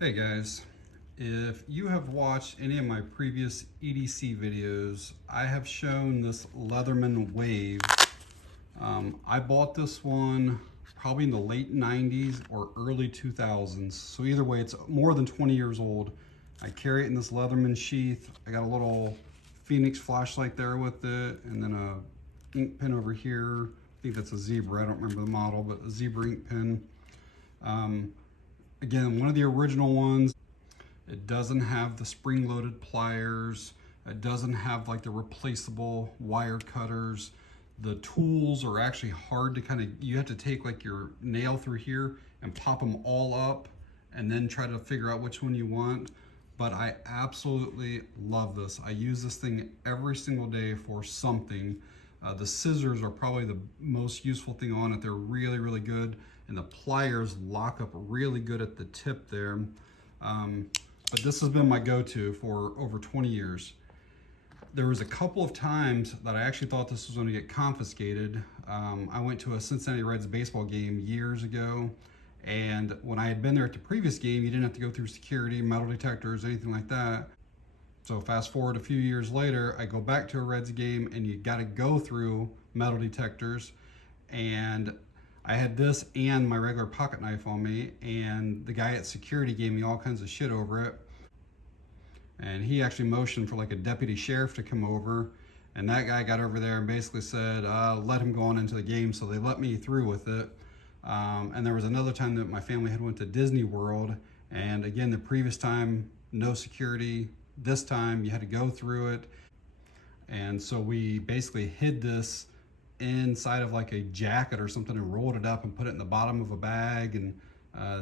Hey guys, if you have watched any of my previous EDC videos, I have shown this Leatherman Wave. I bought this one probably in the late 90s or early 2000s. So either way, it's more than 20 years old. I carry it in this Leatherman sheath. I got a little Phoenix flashlight there with it, and then a ink pen over here. I think that's a zebra, I don't remember the model, but a zebra ink pen. Again, one of the original ones. It doesn't have the spring-loaded pliers. It doesn't have like the replaceable wire cutters. The tools are actually hard to you have to take like your nail through here and pop them all up and then try to figure out which one you want. But I absolutely love this. I use this thing every single day for something. The scissors are probably the most useful thing on it. They're really, really good. And the pliers lock up really good at the tip there. But this has been my go-to for over 20 years. There was a couple of times that I actually thought this was going to get confiscated. I went to a Cincinnati Reds baseball game years ago, and when I had been there at the previous game, you didn't have to go through security, metal detectors, anything like that. So fast forward a few years later, I go back to a Reds game, and you got to go through metal detectors, and I had this and my regular pocket knife on me, and the guy at security gave me all kinds of shit over it. And he actually motioned for like a deputy sheriff to come over, and that guy got over there and basically said, let him go on into the game, so they let me through with it. And there was another time that my family had went to Disney World, and again, the previous time, no security. This time, you had to go through it. And so we basically hid this inside of like a jacket or something and rolled it up and put it in the bottom of a bag, and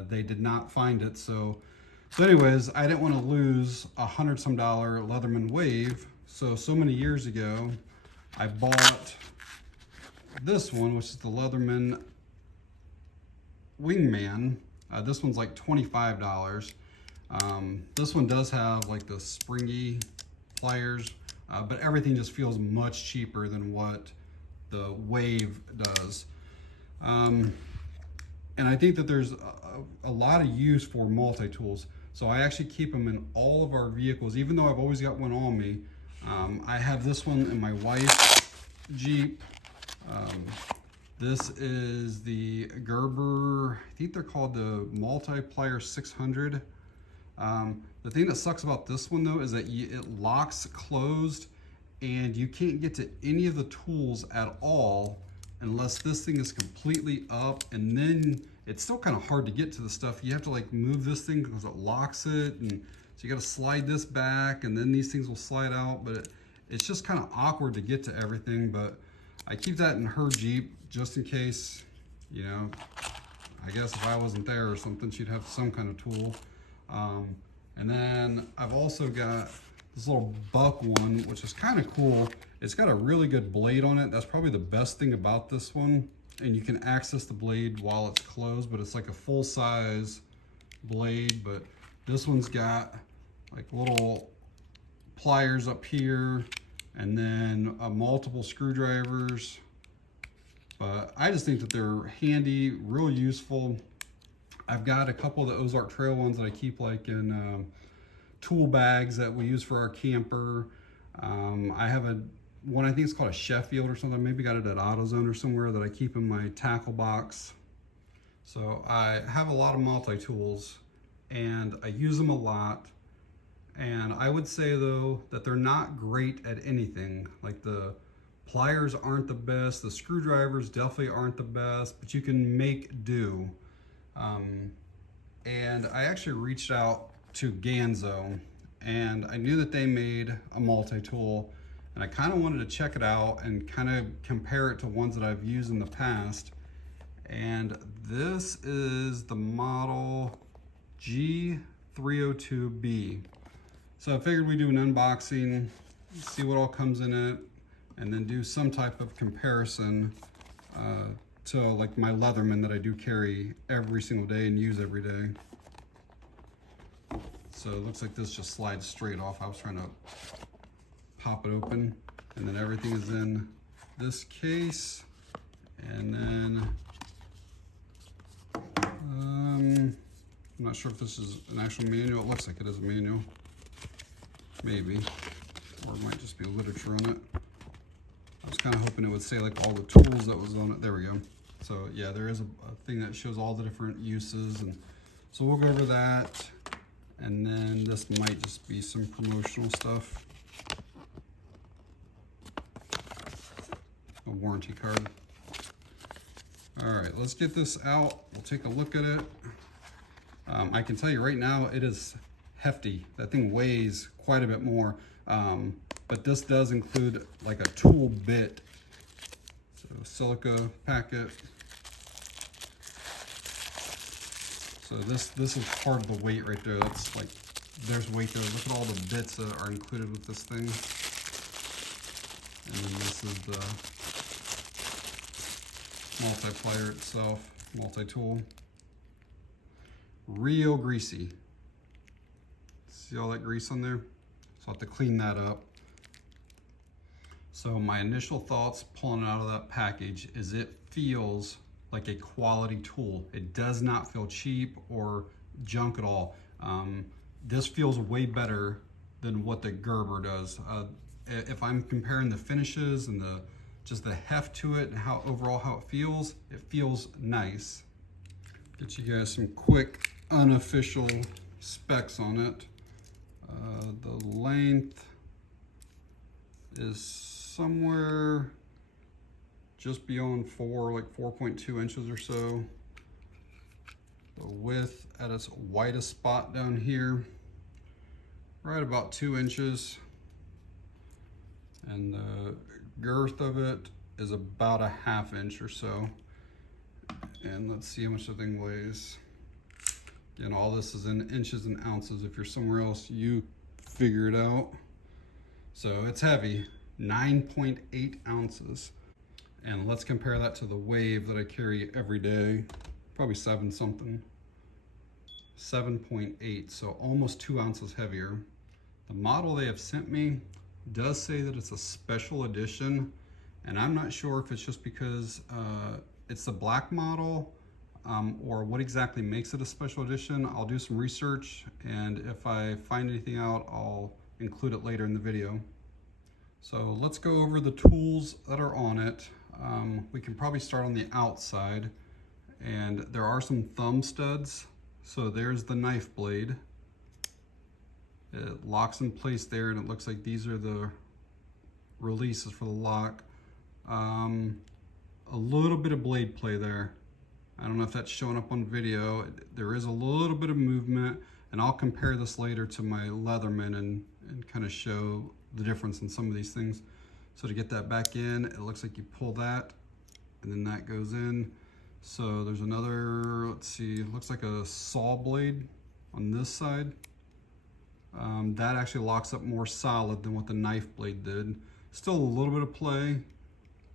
they did not find it. So anyways, I didn't want to lose $100-some Leatherman Wave. So many years ago, I bought this one, which is the Leatherman Wingman. This one's like $25. This one does have like the springy pliers, but everything just feels much cheaper than what the Wave does. And I think that there's a lot of use for multi-tools. So I actually keep them in all of our vehicles, even though I've always got one on me. I have this one in my wife's Jeep. This is the Gerber, I think they're called the Multi-Pliers 600. The thing that sucks about this one though is that it locks closed, and you can't get to any of the tools at all unless this thing is completely up, and then it's still kind of hard to get to the stuff. You have to like move this thing because it locks it, and so you got to slide this back, and then these things will slide out, but it's just kind of awkward to get to everything. But I keep that in her Jeep just in case, you know, I guess if I wasn't there or something, she'd have some kind of tool. And then I've also got this little buck one, which is kind of cool. It's got a really good blade on it. That's probably the best thing about this one. And you can access the blade while it's closed, but it's like a full-size blade. But this one's got like little pliers up here, and then multiple screwdrivers. But I just think that they're handy, real useful. I've got a couple of the Ozark Trail ones that I keep like in tool bags that we use for our camper. I have one, I think it's called a Sheffield or something. Maybe got it at AutoZone or somewhere, that I keep in my tackle box. So I have a lot of multi-tools, and I use them a lot. And I would say though that they're not great at anything. Like the pliers aren't the best, the screwdrivers definitely aren't the best, but you can make do. And I actually reached out to Ganzo, and I knew that they made a multi-tool, and I kind of wanted to check it out and kind of compare it to ones that I've used in the past. And this is the model G302B. So I figured we'd do an unboxing, see what all comes in it, and then do some type of comparison to like my Leatherman that I do carry every single day and use every day. So it looks like this just slides straight off. I was trying to pop it open, and then everything is in this case. And then I'm not sure if this is an actual manual. It looks like it is a manual. Maybe. Or it might just be literature on it. I was kind of hoping it would say like all the tools that was on it. There we go. So yeah, there is a thing that shows all the different uses, and so we'll go over that. And then this might just be some promotional stuff. A warranty card. All right, let's get this out. We'll take a look at it. I can tell you right now, it is hefty. That thing weighs quite a bit more. But this does include like a tool bit. So silica packet. So this is part of the weight right there. That's like, there's weight there. Look at all the bits that are included with this thing. And then this is the multi-plier itself, multi-tool. Real greasy. See all that grease on there? So I'll have to clean that up. So my initial thoughts pulling it out of that package is it feels like a quality tool. It does not feel cheap or junk at all. This feels way better than what the Gerber does. If I'm comparing the finishes and just the heft to it and how overall how it feels nice. Get you guys some quick unofficial specs on it. The length is somewhere just beyond 4, like 4.2 inches or so. The width at its widest spot down here, right about 2 inches. And the girth of it is about a 1/2 inch or so. And let's see how much the thing weighs. Again, all this is in inches and ounces. If you're somewhere else, you figure it out. So it's heavy, 9.8 ounces. And let's compare that to the Wave that I carry every day, probably 7 something. 7.8, so almost 2 ounces heavier. The model they have sent me does say that it's a special edition, and I'm not sure if it's just because it's the black model or what exactly makes it a special edition. I'll do some research, and if I find anything out, I'll include it later in the video. So let's go over the tools that are on it. We can probably start on the outside, and there are some thumb studs. So there's the knife blade. It locks in place there, and it looks like these are the releases for the lock. A little bit of blade play there. I don't know if that's showing up on video. There is a little bit of movement, and I'll compare this later to my Leatherman and kind of show the difference in some of these things. So to get that back in, it looks like you pull that, and then that goes in. So there's another, let's see, it looks like a saw blade on this side. That actually locks up more solid than what the knife blade did. Still a little bit of play,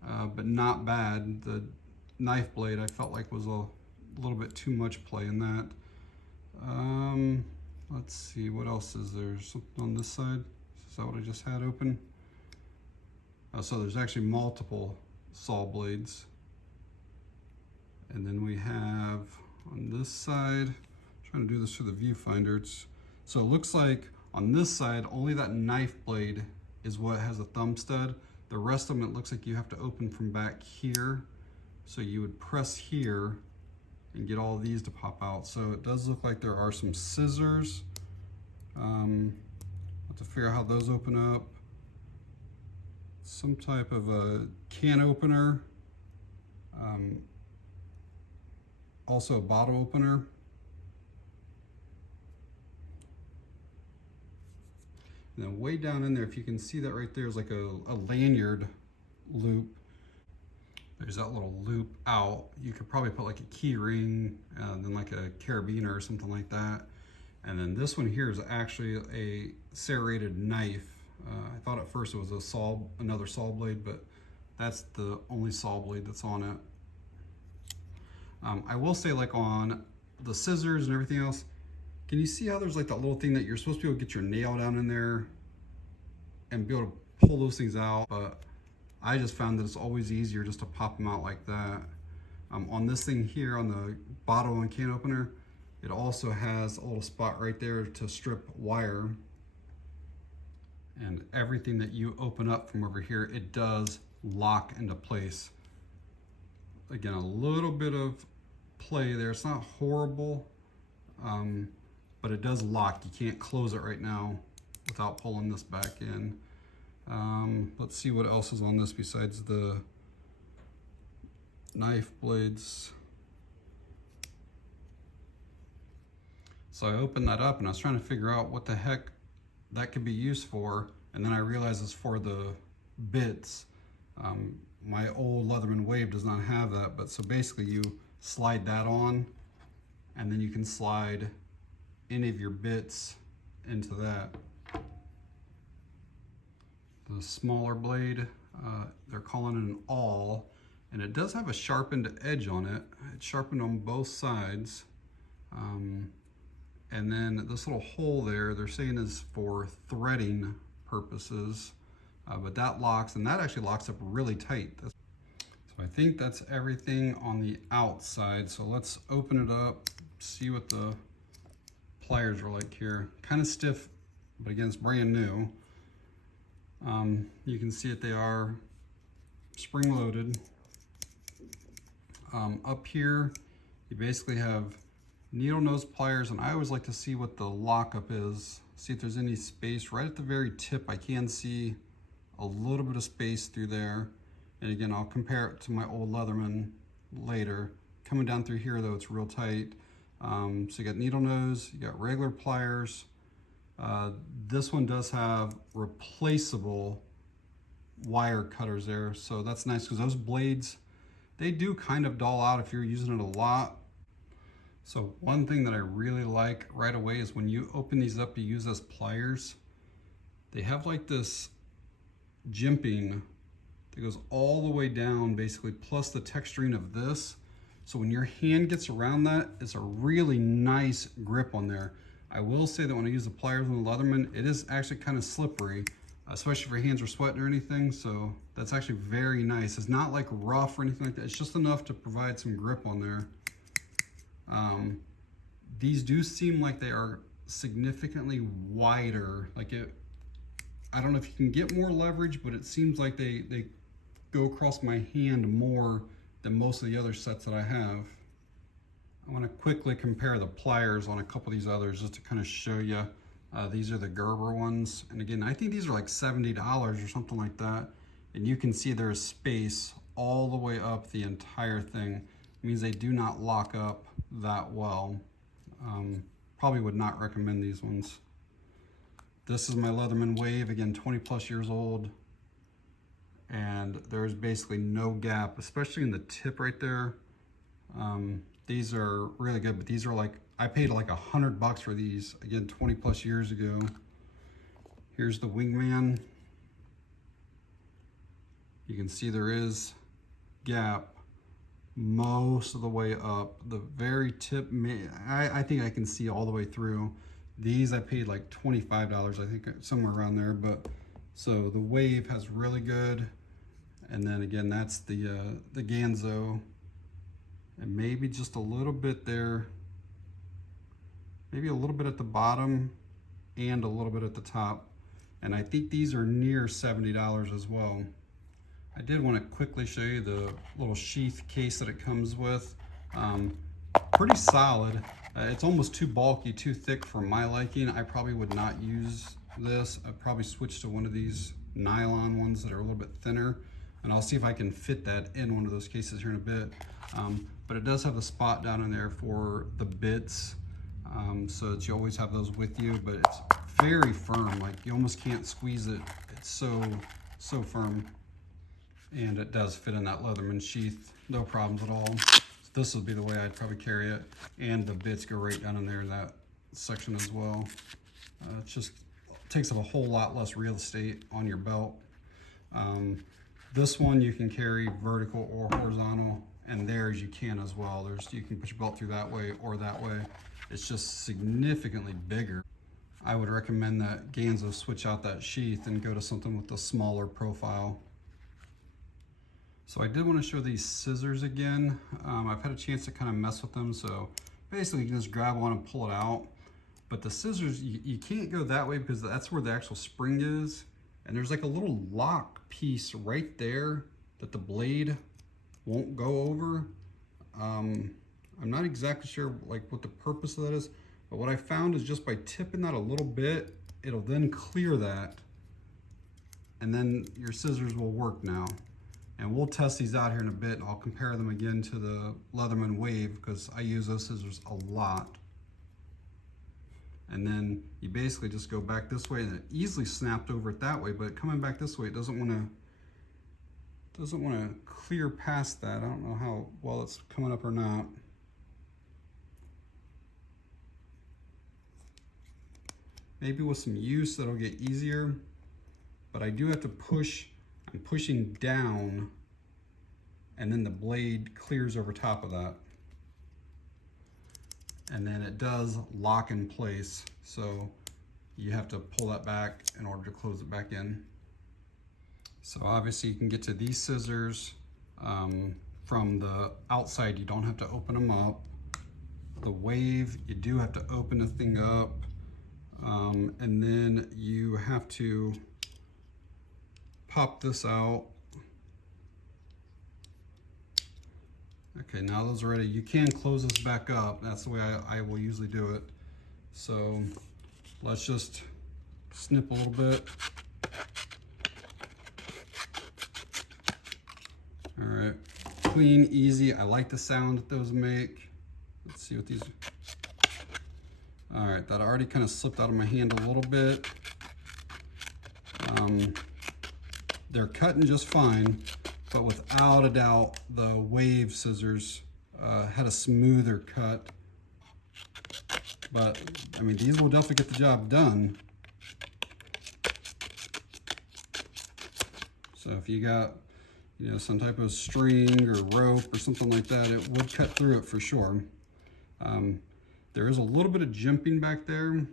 but not bad. The knife blade I felt like was a little bit too much play in that. Let's see, what else is there? Something on this side? Is that what I just had open? So there's actually multiple saw blades. And then we have on this side, I'm trying to do this through the viewfinder. So it looks like on this side, only that knife blade is what has a thumb stud. The rest of them, it looks like you have to open from back here. So you would press here and get all these to pop out. So it does look like there are some scissors. Have to figure out how those open up. Some type of a can opener. Also a bottle opener. And then way down in there, if you can see that right there, is like a lanyard loop. There's that little loop out. You could probably put like a key ring and then like a carabiner or something like that. And then this one here is actually a serrated knife. I thought at first it was another saw blade, but that's the only saw blade that's on it. I will say, like on the scissors and everything else, can you see how there's like that little thing that you're supposed to be able to get your nail down in there and be able to pull those things out? But I just found that it's always easier just to pop them out like that. On this thing here, on the bottle and can opener, It also has a little spot right there to strip wire. And everything that you open up from over here, it does lock into place. Again, a little bit of play there. It's not horrible, but it does lock. You can't close it right now without pulling this back in. Let's see what else is on this besides the knife blades. So I opened that up and I was trying to figure out what the heck that could be used for, and then I realized it's for the bits. My old Leatherman Wave does not have that, but so basically you slide that on and then you can slide any of your bits into that. The smaller blade, they're calling it an awl, and it does have a sharpened edge on it. It's sharpened on both sides. And then this little hole there, they're saying is for threading purposes, but that locks, and that actually locks up really tight. So I think that's everything on the outside. So let's open it up, see what the pliers are like here. Kind of stiff, but again, it's brand new. You can see that they are spring loaded. Up here, you basically have needle nose pliers, and I always like to see what the lockup is, see if there's any space. Right at the very tip, I can see a little bit of space through there. And again, I'll compare it to my old Leatherman later. Coming down through here though, it's real tight. So you got needle nose, you got regular pliers. This one does have replaceable wire cutters there, so that's nice because those blades, they do kind of dull out if you're using it a lot. So one thing that I really like right away is when you open these up to use as pliers, they have like this jimping that goes all the way down basically, plus the texturing of this. So when your hand gets around that, it's a really nice grip on there. I will say that when I use the pliers on the Leatherman, it is actually kind of slippery, especially if your hands are sweating or anything. So that's actually very nice. It's not like rough or anything like that. It's just enough to provide some grip on there. These do seem like they are significantly wider. Like I don't know if you can get more leverage, but it seems like they go across my hand more than most of the other sets that I have. I want to quickly compare the pliers on a couple of these others just to kind of show you. These are the Gerber ones. And again, I think these are like $70 or something like that. And you can see there's space all the way up the entire thing. It means they do not lock up that well. Probably would not recommend these ones. This is my Leatherman Wave, again, 20 plus years old. And there's basically no gap, especially in the tip right there. These are really good, but these are like, I paid like $100 for these, again, 20 plus years ago. Here's the Wingman. You can see there is gap most of the way up. The very tip, I think I can see all the way through. These I paid like $25, I think, somewhere around there. But so the Wave has really good, and then again, that's the Ganzo, and maybe just a little bit there, maybe a little bit at the bottom and a little bit at the top. And I think these are near $70 as well. I did want to quickly show you the little sheath case that it comes with. Pretty solid. It's almost too bulky, too thick for my liking. I probably would not use this. I'd probably switch to one of these nylon ones that are a little bit thinner, and I'll see if I can fit that in one of those cases here in a bit. But it does have the spot down in there for the bits, so that you always have those with you, but it's very firm. Like, you almost can't squeeze it. It's so firm. And it does fit in that Leatherman sheath, no problems at all. So this would be the way I'd probably carry it. And the bits go right down in there in that section as well. It just takes up a whole lot less real estate on your belt. This one you can carry vertical or horizontal, and theirs you can as well. You can put your belt through that way or that way. It's just significantly bigger. I would recommend that Ganzo switch out that sheath and go to something with a smaller profile. So I did want to show these scissors again. I've had a chance to kind of mess with them, so basically you can just grab one and pull it out. But the scissors, you can't go that way because that's where the actual spring is. And there's like a little lock piece right there that the blade won't go over. I'm not exactly sure like what the purpose of that is, but what I found is just by tipping that a little bit, it'll then clear that, and then your scissors will work now. And we'll test these out here in a bit. I'll compare them again to the Leatherman Wave because I use those scissors a lot. And then you basically just go back this way, and it easily snapped over it that way, but coming back this way, it doesn't want to clear past that. I don't know how well it's coming up or not. Maybe with some use that'll get easier, but I do have to push. I'm pushing down, and then the blade clears over top of that. And then it does lock in place, so you have to pull that back in order to close it back in. So obviously you can get to these scissors from the outside. You don't have to open them up. The Wave, you do have to open the thing up, and then you have to pop this out. Okay, now those are ready. You can close this back up. That's the way I will usually do it. So let's just snip a little bit. All right, clean, easy. I like the sound that those make. Let's see what these are. All right, that already kind of slipped out of my hand a little bit. They're cutting just fine, but without a doubt, the Wave scissors had a smoother cut. But I mean, these will definitely get the job done. So if you got, you know, some type of string or rope or something like that, it would cut through it for sure. There is a little bit of jimping back there,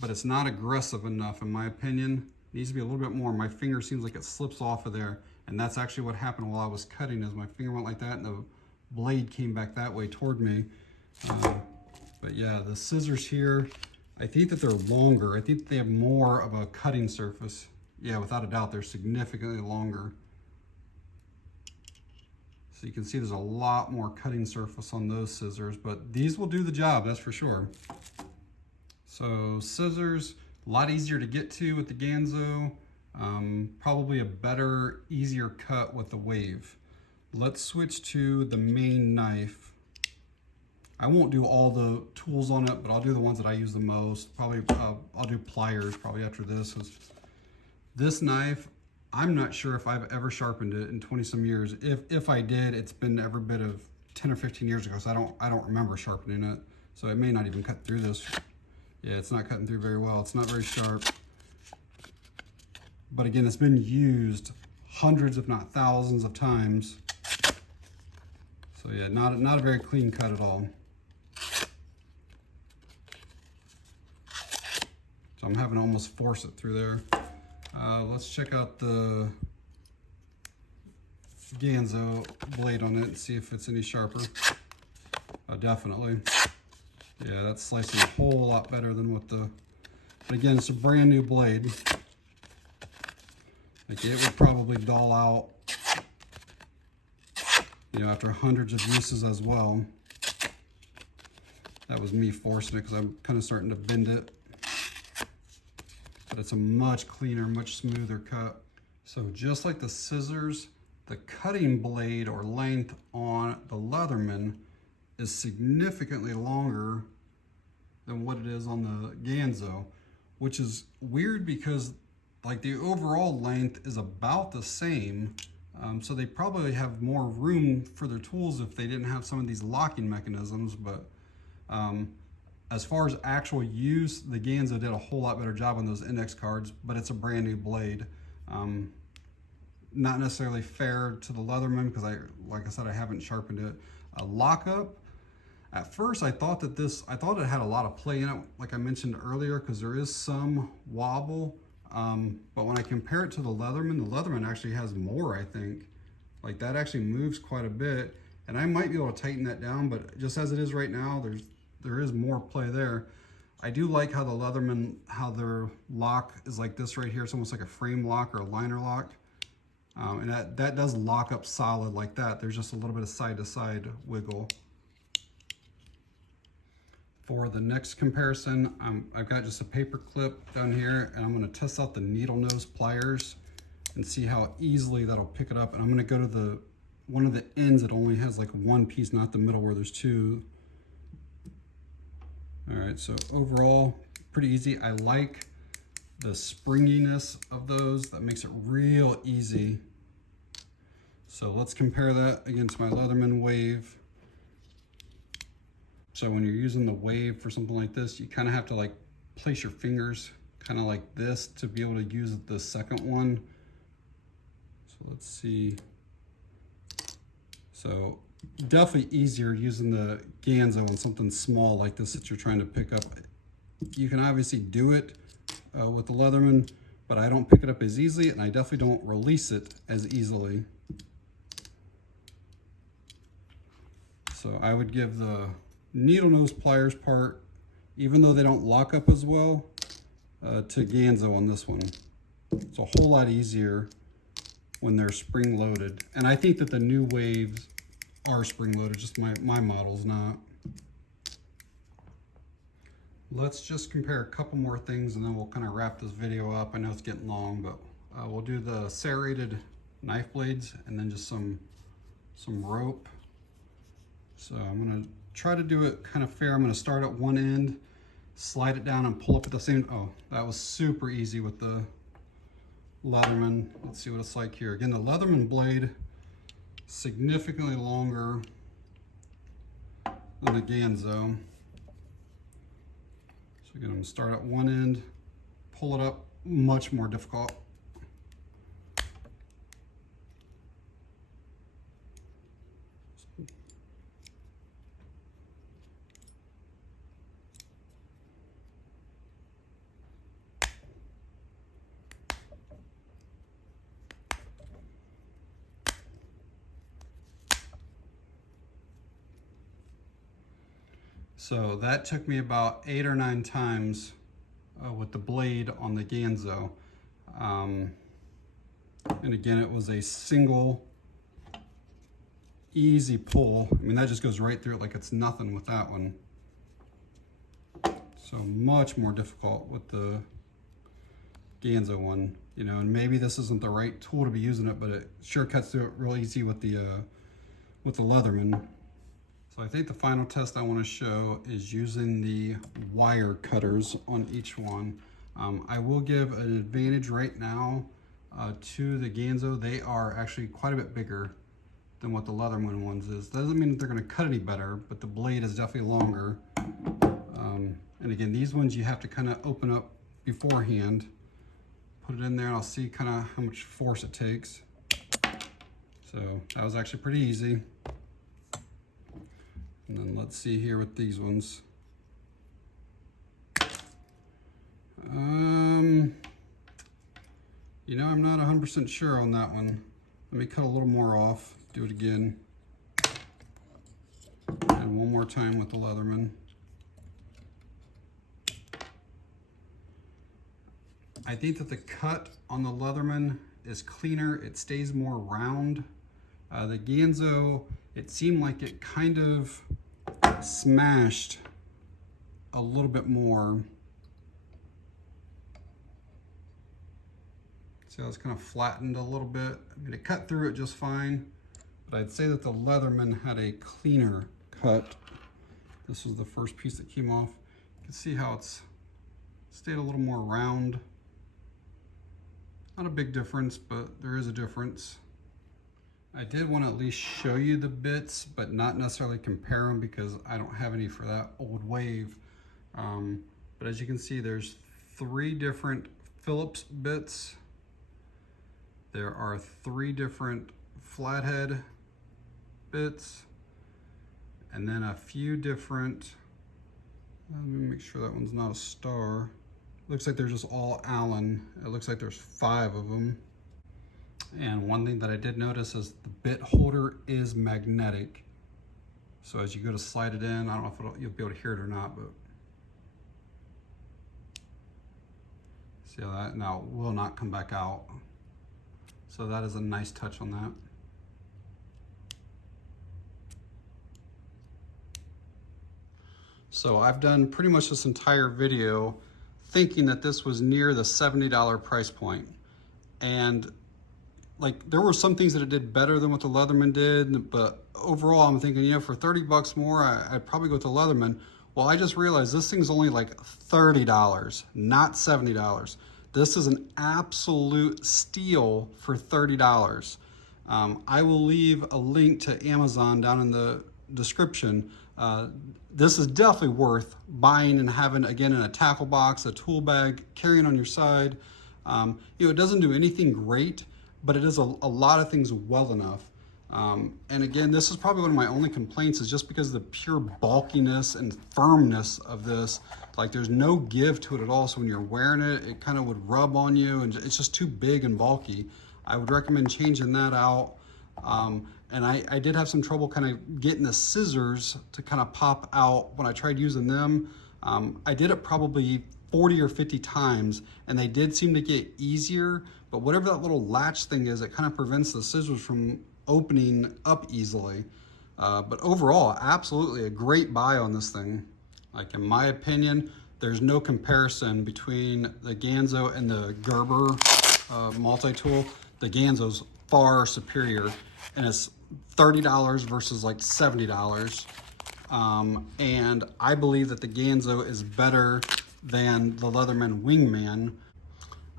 but it's not aggressive enough in my opinion. It needs to be a little bit more. My finger seems like it slips off of there, and that's actually what happened while I was cutting, is my finger went like that and the blade came back that way toward me. But yeah, the scissors here, I think that they're longer. I think that they have more of a cutting surface. Yeah, without a doubt, they're significantly longer. So you can see there's a lot more cutting surface on those scissors, but these will do the job, that's for sure. So scissors, a lot easier to get to with the Ganzo. Probably a better, easier cut with the Wave. Let's switch to the main knife. I won't do all the tools on it, but I'll do the ones that I use the most. Probably I'll do pliers probably after this. This knife, I'm not sure if I've ever sharpened it in 20 some years. If I did, it's been every bit of 10 or 15 years ago, so I don't remember sharpening it. So it may not even cut through this. Yeah, it's not cutting through very well. It's not very sharp. But again, it's been used hundreds, if not thousands of times. So yeah, not a very clean cut at all. So I'm having to almost force it through there. Let's check out the Ganzo blade on it and see if it's any sharper. Definitely. Yeah, that's slicing a whole lot better than what the, but again, it's a brand new blade. Like it would probably dull out, you know, after hundreds of uses as well. That was me forcing it because I'm kind of starting to bend it. But it's a much cleaner, much smoother cut. So just like the scissors, the cutting blade or length on the Leatherman is significantly longer than what it is on the Ganzo, which is weird because like the overall length is about the same. So they probably have more room for their tools if they didn't have some of these locking mechanisms. But as far as actual use, the Ganzo did a whole lot better job on those index cards, but it's a brand new blade. Not necessarily fair to the Leatherman because like I said, I haven't sharpened it. Lockup, at first I thought that it had a lot of play in it, like I mentioned earlier, because there is some wobble. But when I compare it to the Leatherman actually has more, I think. Like that actually moves quite a bit, and I might be able to tighten that down, but just as it is right now, there is more play there. I do like how the Leatherman, how their lock is like this right here. It's almost like a frame lock or a liner lock. And that does lock up solid like that. There's just a little bit of side-to-side wiggle. For the next comparison, I've got just a paper clip down here, and I'm going to test out the needle nose pliers and see how easily that'll pick it up. And I'm going to go to one of the ends that only has like one piece, not the middle where there's two. All right, so overall, pretty easy. I like the springiness of those. That makes it real easy. So let's compare that against my Leatherman Wave. So when you're using the Wave for something like this, you kind of have to like place your fingers kind of like this to be able to use the second one. So let's see. So definitely easier using the Ganzo on something small like this that you're trying to pick up. You can obviously do it with the Leatherman, but I don't pick it up as easily, and I definitely don't release it as easily. So I would give the needle nose pliers part, even though they don't lock up as well, to Ganzo on this one. It's a whole lot easier when they're spring loaded. And I think that the new Waves are spring loaded, just my model's not. Let's just compare a couple more things and then we'll kind of wrap this video up. I know it's getting long, but we'll do the serrated knife blades and then just some rope. So I'm gonna try to do it kind of fair. I'm gonna start at one end, slide it down and pull up at the same. Oh, that was super easy with the Leatherman. Let's see what it's like here. Again, the Leatherman blade, significantly longer than the Ganzo. So again, I'm gonna start at one end, pull it up, much more difficult. So that took me about 8 or 9 times with the blade on the Ganzo. And again, it was a single, easy pull. I mean, that just goes right through it like it's nothing with that one. So much more difficult with the Ganzo one, you know, and maybe this isn't the right tool to be using it, but it sure cuts through it real easy with the Leatherman. So I think the final test I want to show is using the wire cutters on each one. I will give an advantage right now to the Ganzo. They are actually quite a bit bigger than what the Leatherman ones is. Doesn't mean that they're going to cut any better, but the blade is definitely longer. And again, these ones you have to kind of open up beforehand, put it in there, and I'll see kind of how much force it takes. So that was actually pretty easy. And then let's see here with these ones. You know, I'm not 100% sure on that one. Let me cut a little more off, do it again. And one more time with the Leatherman. I think that the cut on the Leatherman is cleaner. It stays more round. The Ganzo, it seemed like it kind of smashed a little bit more. See how it's kind of flattened a little bit? I mean, it cut through it just fine, but I'd say that the Leatherman had a cleaner cut. This was the first piece that came off. You can see how it's stayed a little more round. Not a big difference, but there is a difference. I did want to at least show you the bits, but not necessarily compare them because I don't have any for that old Wave. But as you can see, there's 3 different Phillips bits. There are 3 different flathead bits, and then a few different, let me make sure that one's not a star. Looks like they're just all Allen. It looks like there's 5 of them. And one thing that I did notice is the bit holder is magnetic. So as you go to slide it in, I don't know if you'll be able to hear it or not, but see how that now will not come back out. So that is a nice touch on that. So I've done pretty much this entire video thinking that this was near the $70 price point. And like, there were some things that it did better than what the Leatherman did, but overall I'm thinking, you know, for 30 bucks more, I'd probably go with the Leatherman. Well, I just realized this thing's only like $30, not $70. This is an absolute steal for $30. I will leave a link to Amazon down in the description. This is definitely worth buying and having, again, in a tackle box, a tool bag, carrying on your side. You know, it doesn't do anything great, but it does a lot of things well enough. And again, this is probably one of my only complaints, is just because of the pure bulkiness and firmness of this. Like, there's no give to it at all. So when you're wearing it, it kind of would rub on you, and it's just too big and bulky. I would recommend changing that out. And I did have some trouble kind of getting the scissors to kind of pop out when I tried using them. I did it probably 40 or 50 times, and they did seem to get easier, but whatever that little latch thing is, it kind of prevents the scissors from opening up easily. But overall, absolutely a great buy on this thing. Like, in my opinion, there's no comparison between the Ganzo and the Gerber multi-tool. The Ganzo's far superior, and it's $30 versus like $70. And I believe that the Ganzo is better than the Leatherman Wingman.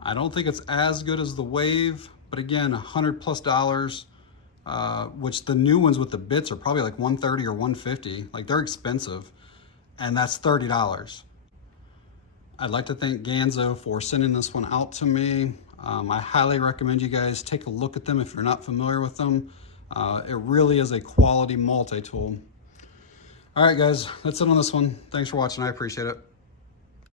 I don't think it's as good as the Wave, but again, $100+ which the new ones with the bits are probably like $130 or $150. Like, they're expensive, and that's $30. I'd like to thank Ganzo for sending this one out to me. I highly recommend you guys take a look at them if you're not familiar with them. It really is a quality multi-tool. All right, guys, that's it on this one. Thanks for watching. I appreciate it.